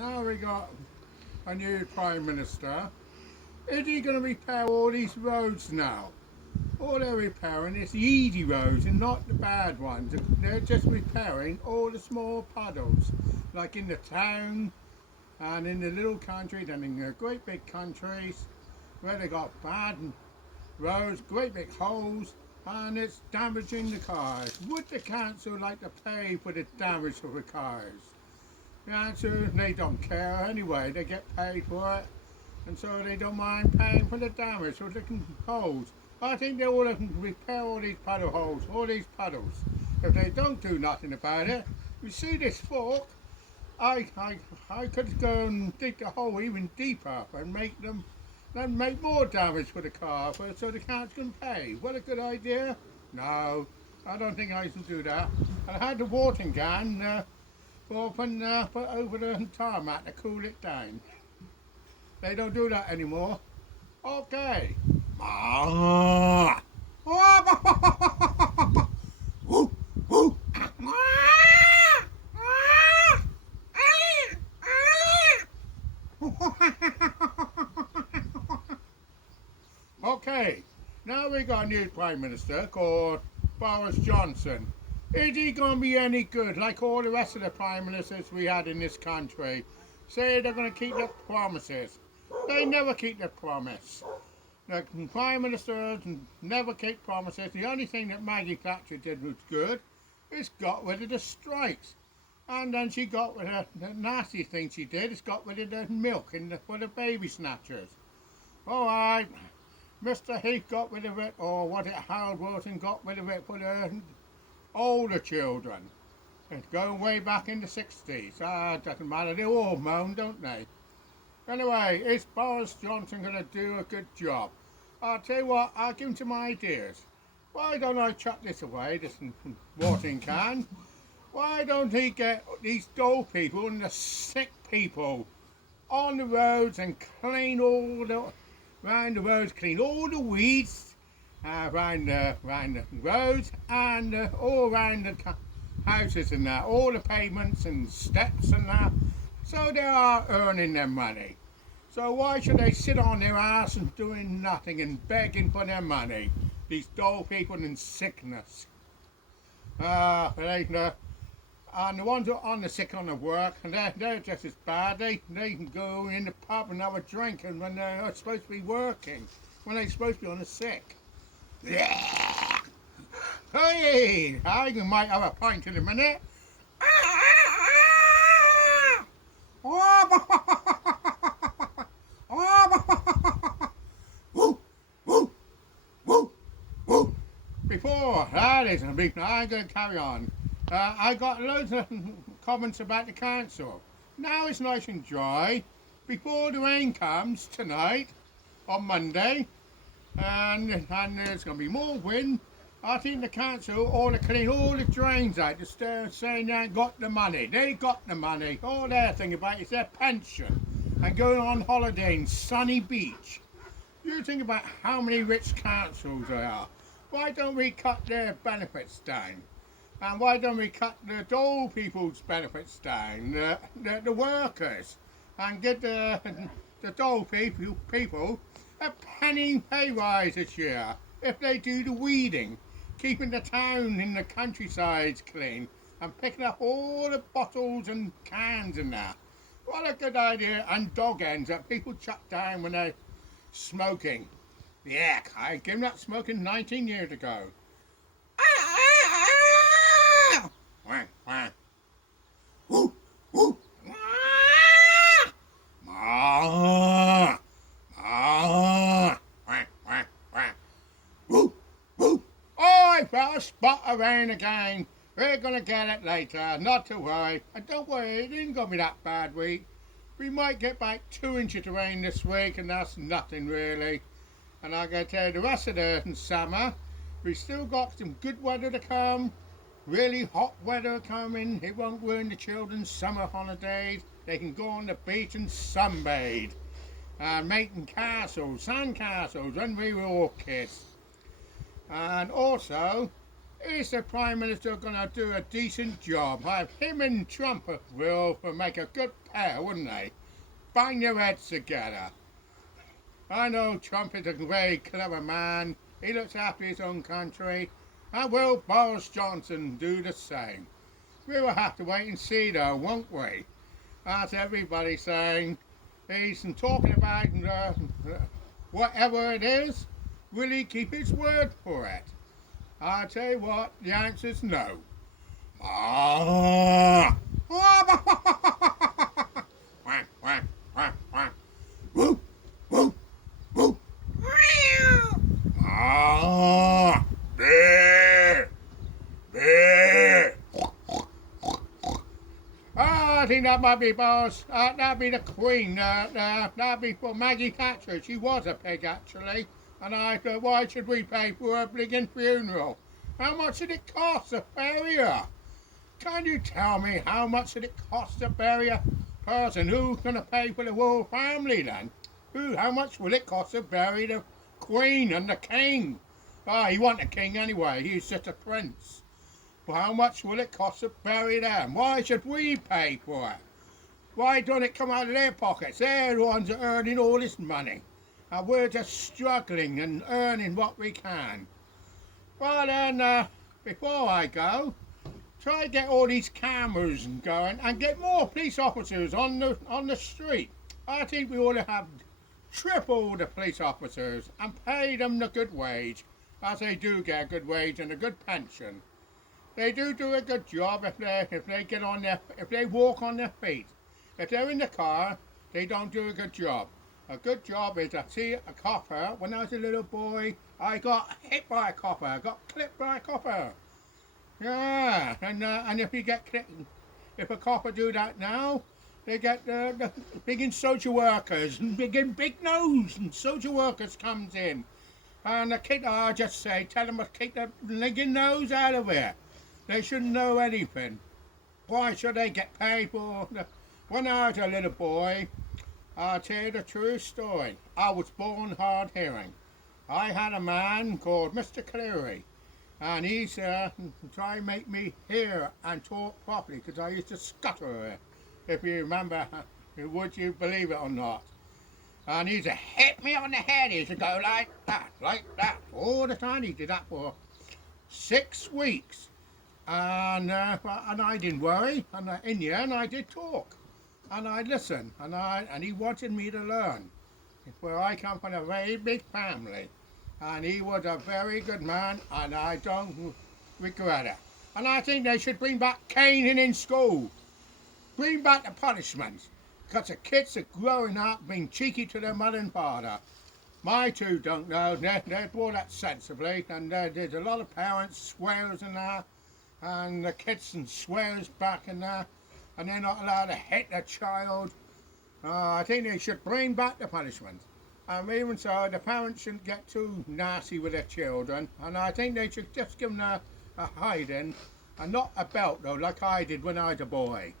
Now we got a new Prime Minister. Is he going to repair all these roads now? All they're repairing is the easy roads and not the bad ones. They're just repairing all the small puddles, like in the town and in the little countries and in the great big countries where they got bad roads, great big holes, and it's damaging the cars. Would the council like to pay for the damage of the cars? The answer is they don't care anyway, they get paid for it, and so they don't mind paying for the damage or the holes. I think they ought to repair all these puddle holes, all these puddles. If they don't do nothing about it, you see this fork? I could go and dig the hole even deeper and make more damage for the car so the council can pay. What a good idea. No, I don't think I should do that. I had the watering can put over the tarmac to cool it down. They don't do that anymore. Okay. Okay, now we got a new Prime Minister called Boris Johnson. Is he going to be any good like all the rest of the Prime Ministers we had in this country? Say they're going to keep their promises. They never keep their promise. The Prime Ministers never keep promises. The only thing that Maggie Thatcher did was good is got rid of the strikes. And then she got rid of the nasty thing she did is got rid of the milk for the baby snatchers. All right. Mr. Heath got rid of it, or was it Harold Wilson got rid of it for the older children? It's going way back in the 60s. It doesn't matter, they all moan, don't they? Anyway, is Boris Johnson going to do a good job? I'll tell you what, I'll give him some ideas. Why don't I chuck this away, this watering can? Why don't he get these dull people and the sick people on the roads and clean all the round the roads, clean all the weeds round the roads and all around the houses and that, all the pavements and steps and that. So they are earning their money. So why should they sit on their ass and doing nothing and begging for their money? These dull people in sickness. And the ones who are on the sick on the work, and they're just as bad. They can go in the pub and have a drink and when they're supposed to be working, when they're supposed to be on the sick. Yeah. Hey, I might have a pint in a minute. Before that is I'm going to carry on. I got loads of comments about the council. Now it's nice and dry. Before the rain comes tonight, on Monday, and there's going to be more wind, I think the council ought to clean all the drains out. They're saying they ain't got the money. They got the money. All they're thinking about is their pension and going on holiday in sunny beach. You think about how many rich councils there are. Why don't we cut their benefits down? And why don't we cut the dull people's benefits down, the workers, and get the dull people a penny pay rise this year if they do the weeding, keeping the town in the countryside clean and picking up all the bottles and cans and that. What a good idea, and dog ends that people chuck down when they're smoking. Yuck, I gave them that smoking 19 years ago. Woo, woo. Oh, I felt a spot of rain again. We're gonna get it later, not to worry. And don't worry, it ain't gonna be that bad week. We might get back 2 inches of rain this week, and that's nothing really. And I'm gonna tell you, the rest of the summer, we still got some good weather to come. Really hot weather coming. It won't ruin the children's summer holidays. They can go on the beach and sunbathe. Making castles, sand castles, when we were all kids. And also, Is the Prime Minister going to do a decent job? Him and Trump will make a good pair, wouldn't they? Bang their heads together. I know Trump is a very clever man. He looks after his own country. And will Boris Johnson do the same? We will have to wait and see though, won't we? As everybody's saying, he's talking about whatever it is, will he keep his word for it? I'll tell you what, the answer's no. Ah! Quack, quack, quack, quack. Woo, woo, woo. Ah! There! There! I think that might be boss. That'd be the Queen. That'd be for Maggie Thatcher. She was a pig, actually. And I thought, why should we pay for her bligging funeral? How much did it cost to bury her? Can you tell me how much did it cost to bury a person? Who's going to pay for the royal family then? How much will it cost to bury the Queen and the King? He wasn't a king anyway. He's just a prince. But how much will it cost to bury them? Why should we pay for it? Why don't it come out of their pockets? They're the ones that are earning all this money. And we're just struggling and earning what we can. Well then, before I go, try to get all these cameras going and get more police officers on the street. I think we ought to have triple the police officers and pay them the good wage, as they do get a good wage and a good pension. They do a good job if they walk on their feet. If they're in the car, they don't do a good job. A good job is to see a copper. When I was a little boy, I got hit by a copper. I got clipped by a copper. Yeah, and if you get clipped, if a copper do that now, they get the big social workers and big nose and social workers comes in. And the kid, I just say, tell them to keep the linking nose out of it. They shouldn't know anything. Why should they get paid for? When I was a little boy, I'll tell you the true story. I was born hard hearing. I had a man called Mr. Cleary, and he's trying to make me hear and talk properly because I used to stutter, if you remember, would you believe it or not? And he used to hit me on the head. He used to go like that, all the time. He did that for 6 weeks. And I didn't worry, and in the end I did talk, and I listened, and he wanted me to learn. Where I come from a very big family, and he was a very good man, and I don't regret it. And I think they should bring back caning in school, bring back the punishments, because the kids are growing up being cheeky to their mother and father. My two don't know, they're brought up sensibly, and there's a lot of parents swears in there. And the kids and swears back in there, and they're not allowed to hit their child. I think they should bring back the punishment. And even so, the parents shouldn't get too nasty with their children. And I think they should just give them a hiding, and not a belt though, like I did when I was a boy.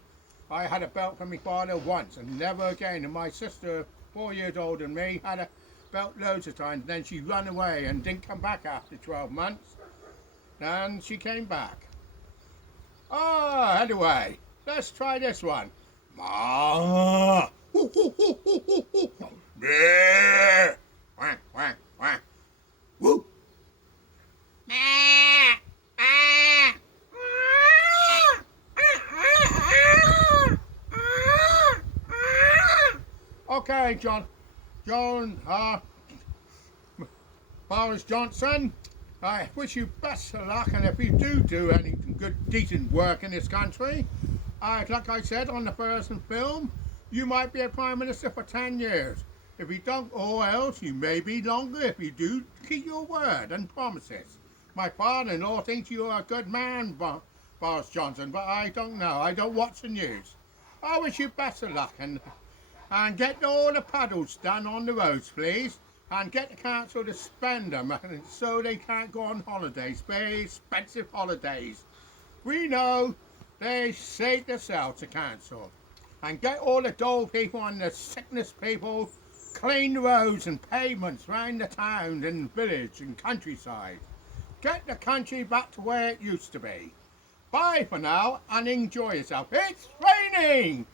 I had a belt from my father once, and never again. And my sister, 4 years older than me, had a belt loads of times. Then she ran away and didn't come back after 12 months. Then she came back. Anyway, let's try this one. Ma. Bear. Quack, quack, quack. Woo. Okay, Boris Johnson, I wish you best of luck, and if you do any good, decent work in this country, like I said on the first film, you might be a Prime Minister for 10 years. If you don't, or else you may be longer if you do keep your word and promises. My father-in-law thinks you are a good man, Boris Johnson, but I don't know. I don't watch the news. I wish you best of luck, and get all the puddles done on the roads, please. And get the council to spend them so they can't go on holidays, very expensive holidays. We know they save themselves, the council. And get all the dull people and the sickness people, clean the roads and pavements round the town and village and countryside. get the country back to where it used to be. Bye for now and enjoy yourself. It's raining!